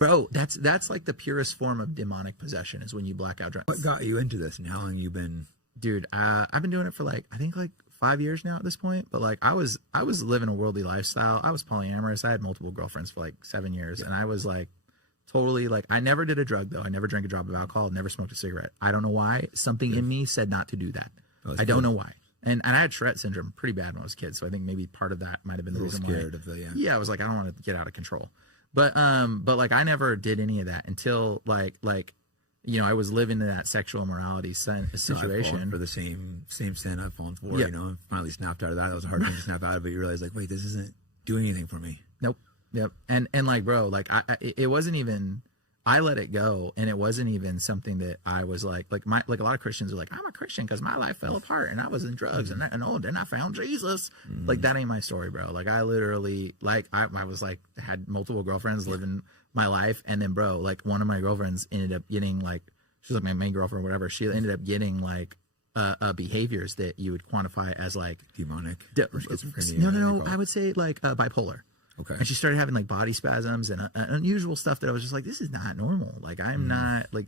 Bro, that's like the purest form of demonic possession is when you black out drunk. What got you into this, and how long you been? Dude, I've been doing it for like I think like 5 years now at this point. But like I was living a worldly lifestyle. I was polyamorous. I had multiple girlfriends for like 7 years, and I was like totally like I never did a drug though. I never drank a drop of alcohol. Never smoked a cigarette. I don't know why. Something in me said not to do that. I don't know why. And I had Tourette syndrome pretty bad when I was a kid, so I think maybe part of that might have been the reason why. Scared of the Yeah, I was like I don't want to get out of control. But like I never did any of that until like you know I was living in that sexual immorality situation. For the same sin I've fallen for. You know, finally snapped out of that. That was a hard thing to snap out of, but you realize like, wait, this isn't doing anything for me. Nope. Yep. And like bro, like it wasn't even. I let it go, and it wasn't even something that I was like a lot of Christians are like, I'm a Christian because my life fell apart and I was in drugs and then I found Jesus. Like that ain't my story, bro. Like I literally like I was like had multiple girlfriends living my life, and then bro, like one of my girlfriends ended up getting like she was like my main girlfriend or whatever. She ended up getting like behaviors that you would quantify as like demonic. No. I would say like bipolar. Okay. And she started having like body spasms and unusual stuff that I was just like, this is not normal. Like I'm not like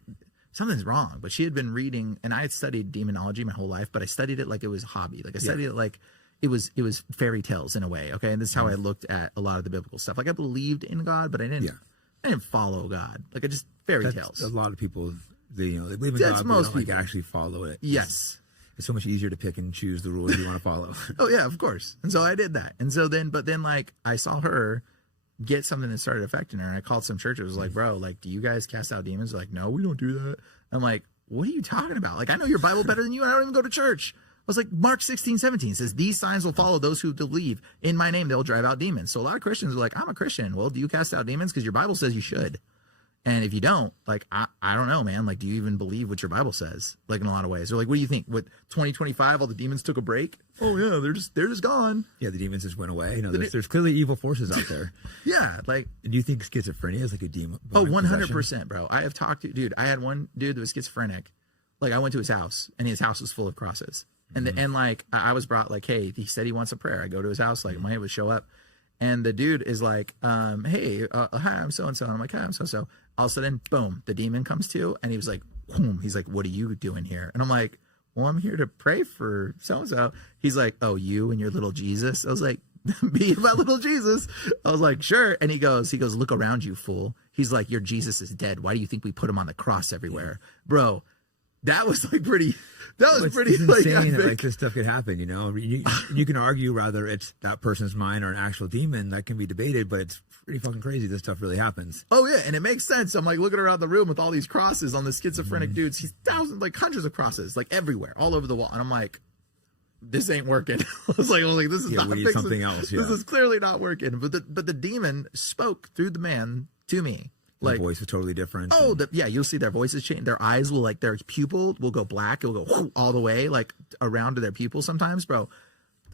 something's wrong. But she had been reading, and I had studied demonology my whole life, but I studied it like it was a hobby. Like I studied it like it was fairy tales in a way. Okay. And this is how I looked at a lot of the biblical stuff. Like I believed in God, but I didn't follow God. Like I just fairy tales. A lot of people, they believe in God, but most people actually follow it. Yes. It's so much easier to pick and choose the rules you want to follow. Oh yeah, of course. And so I did that. And so then, but then like I saw her get something that started affecting her, and I called some church. It was like, bro, like, do you guys cast out demons? They're like, no, we don't do that. I'm like, what are you talking about? Like, I know your Bible better than you, and I don't even go to church. I was like, Mark 16:17 says, these signs will follow those who believe in my name. They'll drive out demons. So a lot of Christians are like, I'm a Christian. Well, do you cast out demons? Because your Bible says you should. And if you don't, like, I don't know, man. Like, do you even believe what your Bible says? Like, in a lot of ways. Or like, what do you think? With 2025, all the demons took a break? Oh yeah, they're just gone. Yeah, the demons just went away. You know, there's clearly evil forces out there. Yeah, like. Do you think schizophrenia is like a demon? Oh, 100%, bro. I have talked to, dude. I had one dude that was schizophrenic. Like, I went to his house, and his house was full of crosses. And and like, I was brought like, hey, he said he wants a prayer. I go to his house, like, my would show up. And the dude is like, hey, hi, I'm so-and-so. And I'm like, hi, I'm so-and-so. All of a sudden, boom, the demon comes to, and he was like, boom. He's like, what are you doing here? And I'm like, well, I'm here to pray for so-and-so. He's like, oh, you and your little Jesus? I was like, me and my little Jesus? I was like, sure. And he goes, look around you, fool. He's like, your Jesus is dead. Why do you think we put him on the cross everywhere? Bro, that was like pretty... That was pretty insane that like this stuff could happen, you know. You can argue whether it's that person's mind or an actual demon. That can be debated, but it's pretty fucking crazy. This stuff really happens. Oh yeah, and it makes sense. I'm like looking around the room with all these crosses on the schizophrenic dudes. He's thousands, like hundreds of crosses, like everywhere, all over the wall. And I'm like, this ain't working. I was like, this is not we need something else. This is clearly not working. But the demon spoke through the man to me. Like, the voice was totally different. Oh, yeah, you'll see their voices change. Their eyes will, like, their pupil will go black. It will go all the way, like, around to their pupil sometimes, bro.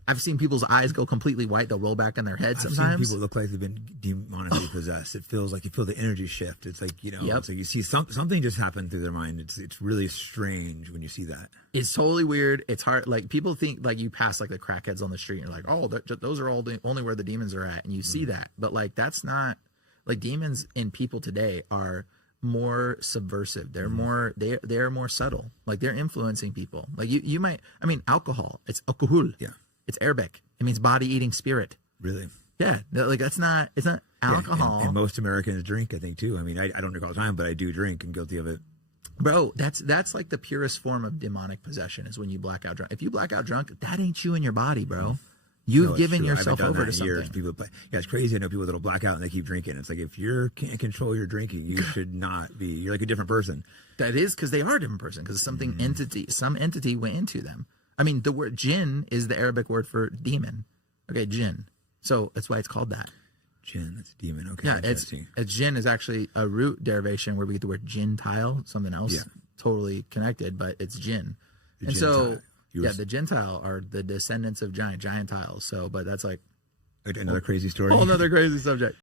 I've seen people's eyes go completely white. They'll roll back on their head sometimes. I've seen people look like they've been demonically possessed. It feels like you feel the energy shift. It's like, you know, it's like you see something just happened through their mind. It's really strange when you see that. It's totally weird. It's hard. Like, people think, like, you pass, like, the crackheads on the street, and you're like, oh, those are all only where the demons are at. And you see that. But, like, that's not... Like demons in people today are more subversive. They're more they're more subtle. Like they're influencing people. Like you might, I mean, alcohol. It's alcohol. Yeah. It's Arabic. It means body eating spirit. Really? Yeah. Like it's not alcohol. And most Americans drink, I think too. I mean, I don't drink all the time, but I do drink and guilty of it. Bro, that's like the purest form of demonic possession is when you black out drunk. If you black out drunk, that ain't you in your body, bro. You've given yourself over to something. People it's crazy. I know people that'll black out and they keep drinking. It's like, if you can't control your drinking, you should not be. You're like a different person. That is because they are a different person, because some entity went into them. I mean, the word jinn is the Arabic word for demon. Okay, jinn. So that's why it's called that. Jinn, that's demon. Okay. Yeah, it's jinn is actually a root derivation where we get the word Gentile, something else totally connected, but it's jinn. And so... Yeah, the Gentile are the descendants of Gentiles. So, but that's like another crazy story. Whole another crazy subject.